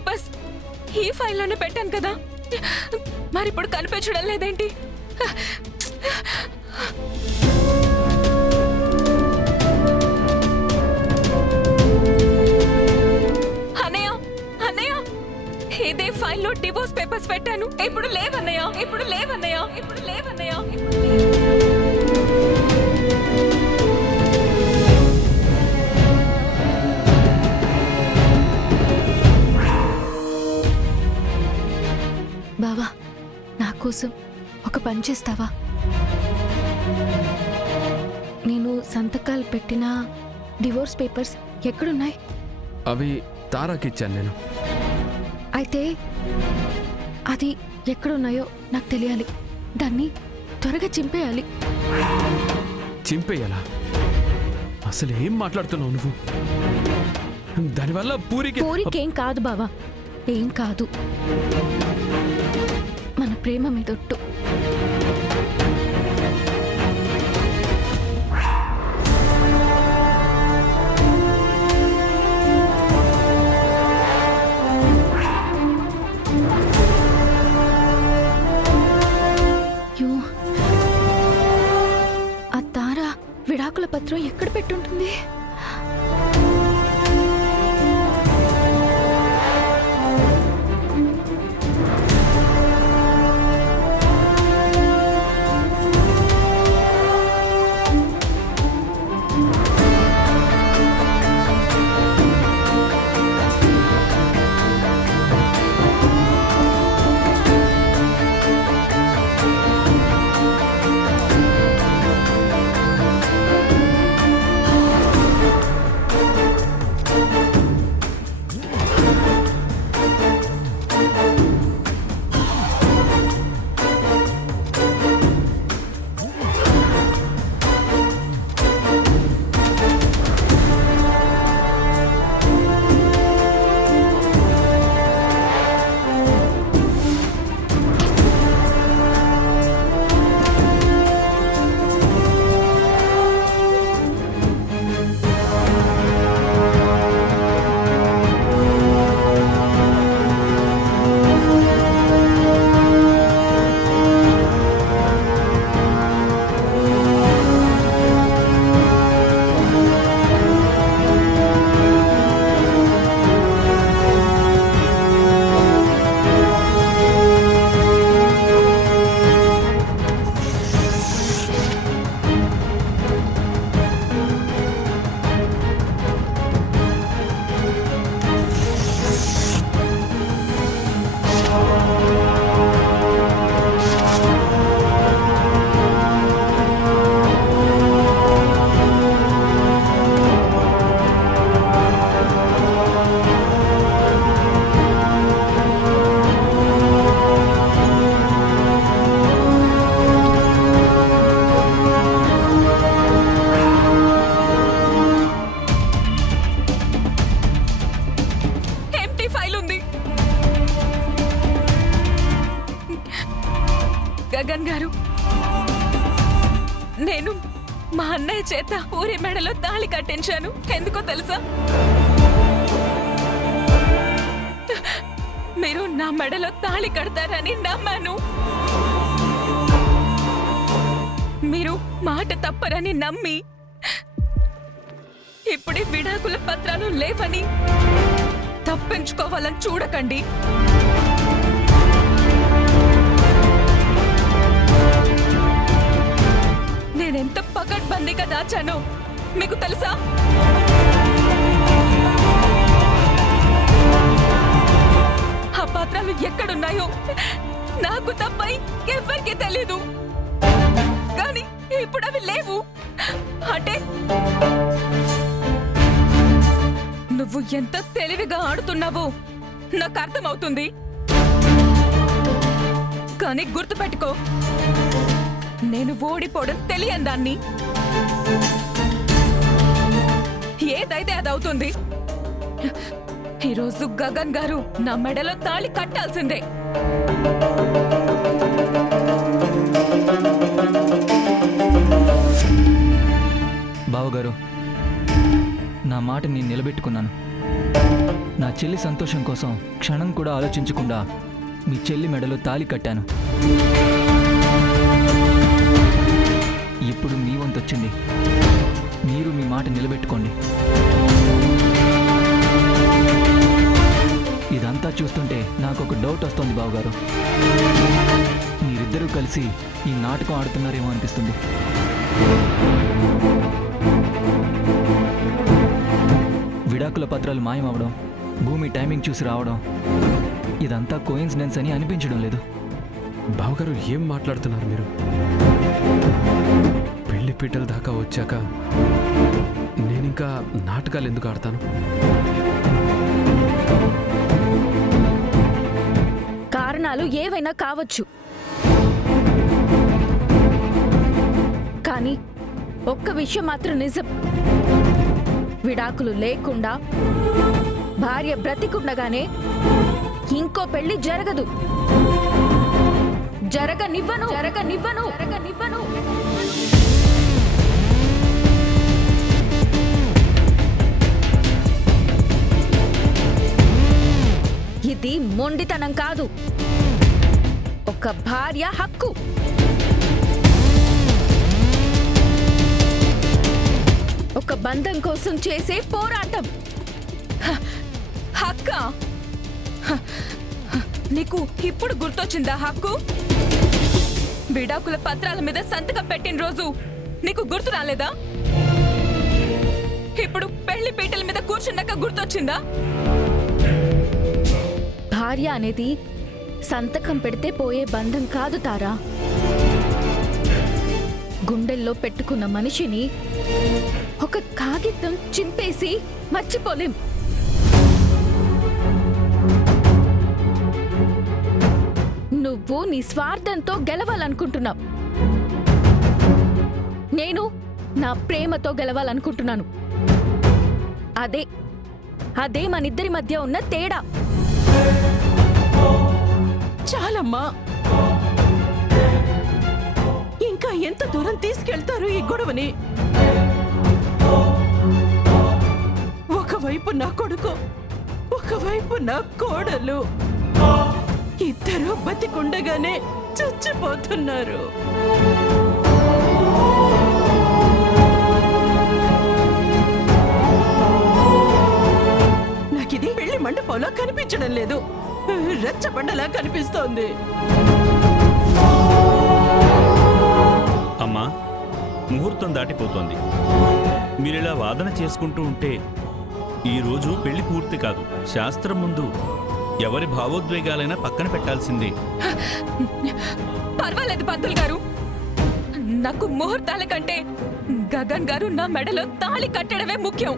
Papers ఈ ఫైల్లోనే పెట్టాను కదా, మరి ఇప్పుడు కనిపించడం లేదేంటి? అన్నయ్య అన్నయ్య, ఇదే ఫైల్లో డివోర్స్ పేపర్స్ పెట్టాను. ఇప్పుడు లేవన్నయ్య, ఇప్పుడు లేవన్నయ్య, ఇప్పుడు లేవన్నయ్య, ఇప్పుడు లేవు. బావా, నా కోసం ఒక పని చేస్తావా? నేను సంతకాలు పెట్టిన డివోర్స్ పేపర్స్ ఎక్కడున్నాయి? అవి తారాకిచ్చాను నేను. అయితే అది ఎక్కడున్నాయో నాకు తెలియాలి. దాన్ని త్వరగా చింపేయాలి. చింపేయాలా? అసలు ఏం మాట్లాడుతున్నావు నువ్వు? దానివల్ల పూరికేం కాదు బావా, ఏం కాదు. మన ప్రేమ మీదొట్టు. ఆ తార విడాకుల పత్రం ఎక్కడ పెట్టుంటుంది? గగన్ గారు, నేను మా అన్నయ్య చేత ఊరి మెడలో తాళి కట్టించాను. ఎందుకో తెలుసా? మీరు నా మెడలో తాళి కడతారని నమ్మాను. మీరు మాట తప్పరని నమ్మి ఇప్పుడే విడాకుల పత్రాలు లేవని తప్పించుకోవాలని చూడకండి. నేనెంత పకడ్బందీగా దాచానో మీకు తెలుసా? ఆ పత్రాలు ఎక్కడున్నాయో నాకు తప్ప ఎవరికీ తెలీదు. కానీ ఇప్పుడు అవి లేవు అంటే నువ్వు ఎంత తెలివిగా ఆడుతున్నావో నాకు అర్థమవుతుంది. కానీ గుర్తుపెట్టుకో, నేను ఓడిపోవడం తెలియని దాన్ని. ఏదైతే అది అవుతుంది. ఈరోజు గగన్ గారు నా మెడలో తాళి కట్టాల్సిందే. బావగారు, నా మాట నేను నిలబెట్టుకున్నాను. నా చెల్లి సంతోషం కోసం క్షణం కూడా ఆలోచించకుండా మీ చెల్లి మెడలో తాళి కట్టాను. ఇప్పుడు మీ వంతు వచ్చింది. మీరు మీ మాట నిలబెట్టుకోండి. ఇదంతా చూస్తుంటే నాకు ఒక డౌట్ వస్తుంది బావగారు. మీరిద్దరూ కలిసి ఈ నాటకం ఆడుతున్నారేమో అనిపిస్తుంది. విడాకుల పత్రాలు మాయమవడం, భూమి టైమింగ్ చూసి రావడం, ఇదంతా కోయిన్సిడెన్స్ అని అనిపించడం లేదు. బావగారు ఏం మాట్లాడుతున్నారు మీరు? పెళ్లి పీటల దాకా వచ్చాక నేనింకా నాటకాలు ఎందుకు ఆడతాను? కారణాలు ఏవైనా కావచ్చు, కానీ ఒక్క విషయం మాత్రం నిజం. విడాకులు లేకుండా భార్య బ్రతికుండగానే ఇంకో పెళ్లి జరగదు. జరగనివ్వను. ఇది మొండితనం కాదు, ఒక భార్య హక్కు. ఒక బంధం కోసం చేసే పోరాటం. హక్కా? నీకు ఇప్పుడు గుర్తొచ్చిందా హక్కు? విడాకుల పత్రాల మీద సంతకం పెట్టిన రోజు నీకు గుర్తు రాలేదా? ఇప్పుడు పెళ్లి పీటల మీద కూర్చున్నాక గుర్తొచ్చిందా? భార్య అనేది సంతకం పెడితే పోయే బంధం కాదు తారా. గుండెల్లో పెట్టుకున్న మనిషిని ఒక కాగితం చింపేసి మర్చిపోలేం. నువ్వు నీ స్వార్థంతో గెలవాలనుకుంటున్నావు, నేను నా ప్రేమతో గెలవాలనుకుంటున్నాను. అదే మనిద్దరి మధ్య ఉన్న తేడా. చాలమ్మా, ఇంకా ఎంత దూరం తీసుకెళ్తారు ఈ గొడవని? ఒకవైపు నా కొడుకు, ఒకవైపు నా కోడలు, ఇద్దరు బతికుండగానే చచ్చిపోతున్నారు. నాకిది పెళ్లి మండపంలా కనిపించడం లేదు, రచ్చబండలా కనిపిస్తోంది. అమ్మా, ముహూర్తం దాటిపోతోంది. మీరిలా వాదన చేసుకుంటూ ఉంటే ఈరోజు పెళ్లి పూర్తి కాదు. శాస్త్రం ముందు ఎవరి భావోద్వేగాలైనా పక్కన పెట్టాల్సిందే. పర్వాలేదు పంతులు గారు, నాకు ముహూర్తాల కంటే గగన్ గారు నా మెడలో తాళి కట్టడమే ముఖ్యం.